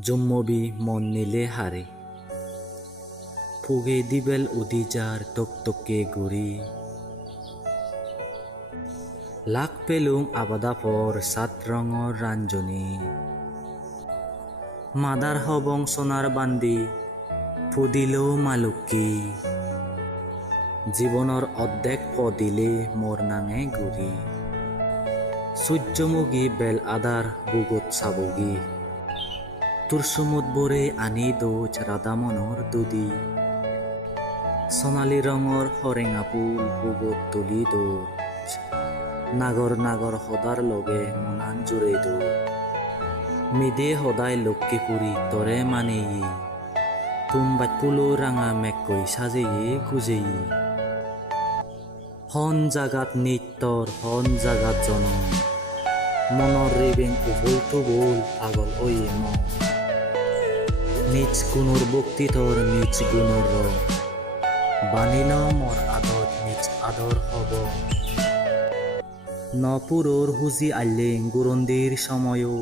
জুম্মবি মন নিলে হারে ফুগে দিবেল উদিজার টকটকে গুড়ি লাক পেলুং আবাদাপর সাত রঙর রাঞ্জনী মাদার হবং সোনার বান্দি ফুদিলেও মালুকি জীবনৰ অৰ্ধেক পদিলে মোৰ নাঙে গুৰি সূৰ্যমুখী বেল আদাৰ বুগুত চাবগি তোৰ চুমুত বোৰে আনি দৌজ ৰাধামনৰ দুদি সোণালী ৰঙৰ সৰেঙা ফুল বুগুত তুলি দৌজ নাগৰ নাগৰ সদাৰ লগে মনান জুৰে দৌজ মিদে সদায় লক্ষী পুৰি তৰে মানেই তুম্বাত পুলো ৰাঙা মেককৈ সাজেয়ে গুজেই হন জাগাত নিত্যৰ হন জাগাত জনম মনৰ ৰেবেং উবল তুবল পাগল অয়ে মন নিজ গুণৰ বক্তিতৰ নিজ গুণৰ ৰং বানিল মোৰ আগত নিজ আদৰ হব নপুৰৰ হুজি আল্লেং গুৰন্দিৰ সময়ো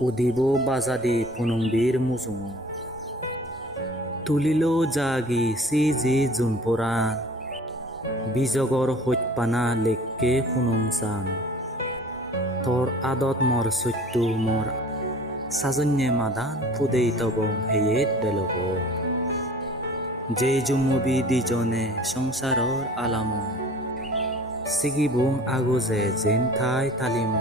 উদিব বাজাদি পুনুংবিৰ মুজুঙ তুলিল জাগি চিজি জোনপৰাণ বিজগৰ সৈতপানা লেককে শুনুংচান তোৰ আদত মোৰ চৈত্যু মোৰ সাজন্যে মাদান ফুদেই তবং হেয়েত বেলব যে জুমুবি দিজনে সংসাৰৰ আলাম ছিগিবুং আগজে যেন ঠাই তালিম